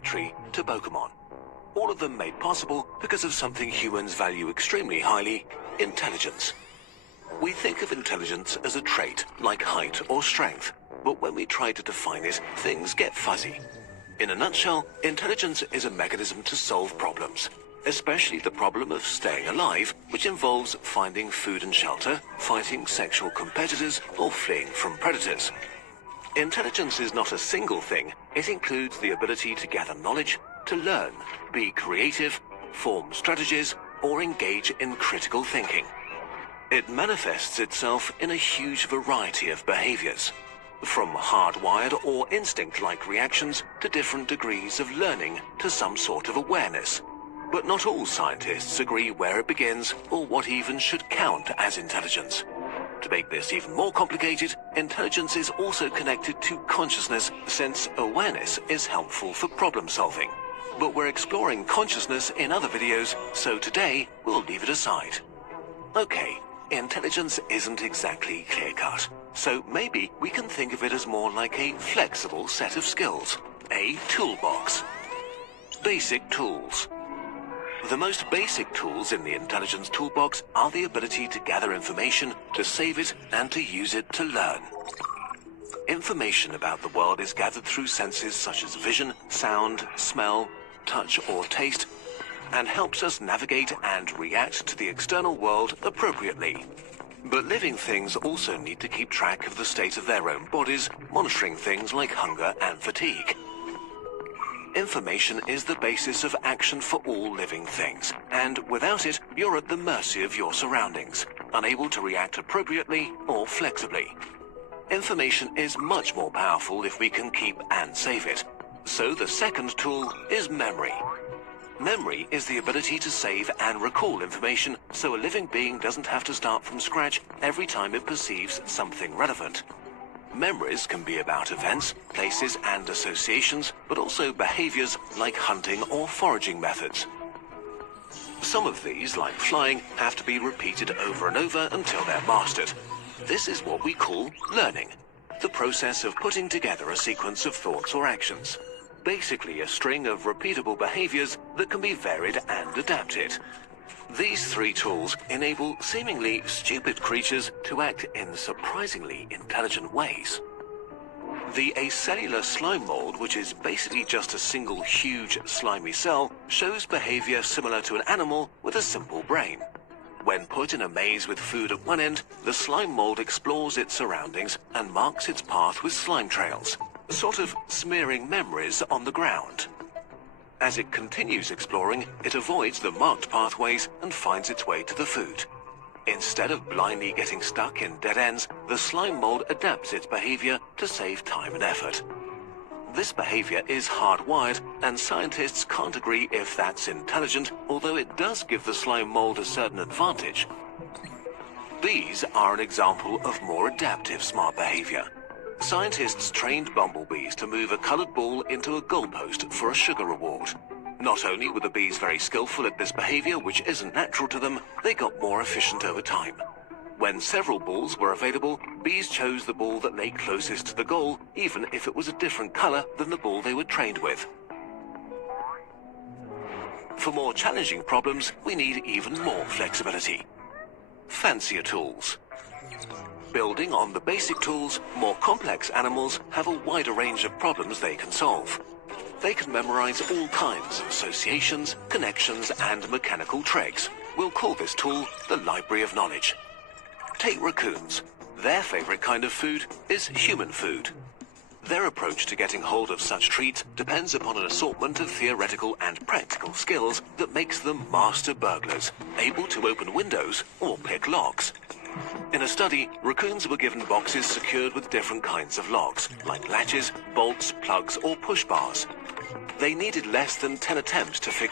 poetry to Pokemon. All of them made possible because of something humans value extremely highly: intelligence. We think of intelligence as a trait, like height or strength, but when we try to define it, things get fuzzy. In a nutshell, intelligence is a mechanism to solve problems, especially the problem of staying alive, which involves finding food and shelter, fighting sexual competitors, or fleeing from predators. Intelligence is not a single thing. It includes the ability to gather knowledge, to learn, be creative, form strategies, or engage in critical thinking. It manifests itself in a huge variety of behaviors, from hardwired or instinct-like reactions to different degrees of learning to some sort of awareness. But not all scientists agree where it begins or what even should count as intelligence. To make this even more complicated, intelligence is also connected to consciousness, since awareness is helpful for problem solving. But we're exploring consciousness in other videos, so today we'll leave it aside. Okay, intelligence isn't exactly clear-cut, so maybe we can think of it as more like a flexible set of skills, a toolbox. Basic tools. The most basic tools in the intelligence toolbox are the ability to gather information, to save it, and to use it to learn. Information about the world is gathered through senses such as vision, sound, smell, touch, or taste, and helps us navigate and react to the external world appropriately. But living things also need to keep track of the state of their own bodies, monitoring things like hunger and fatigue. Information is the basis of action for all living things, and without it, you're at the mercy of your surroundings, unable to react appropriately or flexibly. Information is much more powerful if we can keep and save it. So the second tool is memory. Memory is the ability to save and recall information so a living being doesn't have to start from scratch every time it perceives something relevant. Memories can be about events, places, and associations, but also behaviors like hunting or foraging methods. Some of these, like flying, have to be repeated over and over until they're mastered. This is what we call learning, the process of putting together a sequence of thoughts or actions. Basically a string of repeatable behaviors that can be varied and adapted. These three tools enable seemingly stupid creatures to act in surprisingly intelligent ways. The acellular slime mold, which is basically just a single huge slimy cell, shows behavior similar to an animal with a simple brain. When put in a maze with food at one end, the slime mold explores its surroundings and marks its path with slime trails, sort of smearing memories on the ground. As it continues exploring, it avoids the marked pathways and finds its way to the food. Instead of blindly getting stuck in dead ends, the slime mold adapts its behavior to save time and effort. This behavior is hardwired, and scientists can't agree if that's intelligent, although it does give the slime mold a certain advantage. Bees are an example of more adaptive smart behavior. Scientists trained bumblebees to move a colored ball into a goalpost for a sugar reward. Not only were the bees very skillful at this behavior, which isn't natural to them, they got more efficient over time. When several balls were available, bees chose the ball that lay closest to the goal, even if it was a different color than the ball they were trained with. For more challenging problems, we need even more flexibility. Fancier tools. Building on the basic tools, more complex animals have a wider range of problems they can solve. They can memorize all kinds of associations, connections, and mechanical tricks. We'll call this tool the Library of Knowledge. Take raccoons. Their favorite kind of food is human food. Their approach to getting hold of such treats depends upon an assortment of theoretical and practical skills that makes them master burglars, able to open windows or pick locks. In a study, raccoons were given boxes secured with different kinds of locks, like latches, bolts, plugs, or push bars. They needed less than 10 attempts to figure